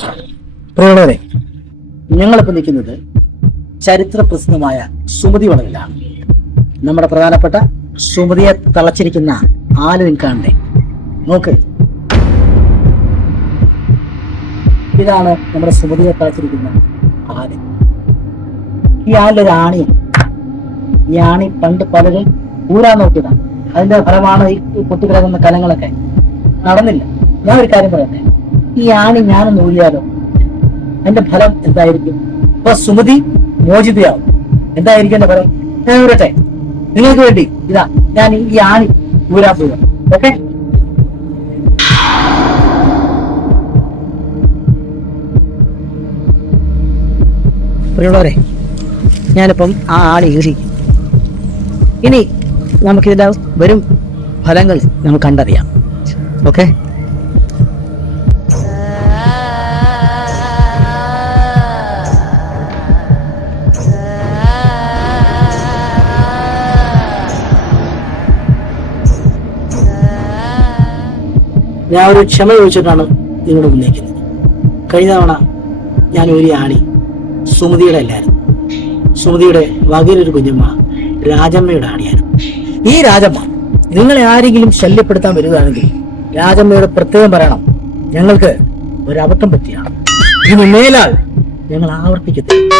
പ്രിയമുള്ളവരെ, ഞങ്ങളിപ്പോൾ നിൽക്കുന്നത് ചരിത്ര പ്രസിദ്ധമായ സുമതി വളവിലാണ്. നമ്മുടെ പ്രധാനപ്പെട്ട സുമതിയെ തളച്ചിരിക്കുന്ന ആല് നിൽക്കാണ്ടേ നോക്ക്. ഇതാണ് നമ്മുടെ സുമതിയെ തളച്ചിരിക്കുന്ന ആല്. ഈ ആലിലൊരു ആണിയാണ്. ഈ ആണി പണ്ട് പലരും ഊരാൻ നോക്കിയതാണ്. അതിന്റെ ഫലമാണ് ഈ പൊട്ടിക്കിടക്കുന്ന കലങ്ങളൊക്കെ. നടന്നില്ല. ഞാൻ ഒരു കാര്യം പറയട്ടെ, ഈ ആണി ഞാനൊന്ന് ഊരിയാലോ, എന്റെ ഫലം എന്തായിരിക്കും? ഇപ്പൊ സുമതി മോചിതയാവും. എന്തായിരിക്കും എന്റെ ഫലം? ഞാൻ ഊരട്ടെ, നിങ്ങൾക്ക് വേണ്ടി ഇതാ ഞാൻ ഈ ആണി ഊരാൻ പോവുക. ഓക്കെ, പ്രിയമുള്ളവരെ, ഞാനിപ്പം ആ ആണി ഊരി. ഇനി നമുക്കിതിന്റെ വരും ഫലങ്ങൾ നമുക്ക് കണ്ടറിയാം. ഓക്കെ, ഞാൻ ഒരു ക്ഷമ ചോദിച്ചിട്ടാണ് നിങ്ങളുടെ മുന്നേക്കുന്നത്. കഴിഞ്ഞ തവണ ഞാൻ ഒരു ആണി സുമതിയുടെ അല്ലായിരുന്നു, സുമതിയുടെ വകയിലൊരു കുഞ്ഞമ്മ രാജമ്മയുടെ ആണിയായിരുന്നു. ഈ രാജമ്മ നിങ്ങളെ ആരെങ്കിലും ശല്യപ്പെടുത്താൻ വരികയാണെങ്കിൽ രാജമ്മയോട് പ്രത്യേകം പറയണം, ഞങ്ങൾക്ക് ഒരു അബദ്ധം പറ്റിയാണ്, ഇനി മേലാൽ ഞങ്ങൾ ആവർത്തിക്കത്തില്ല.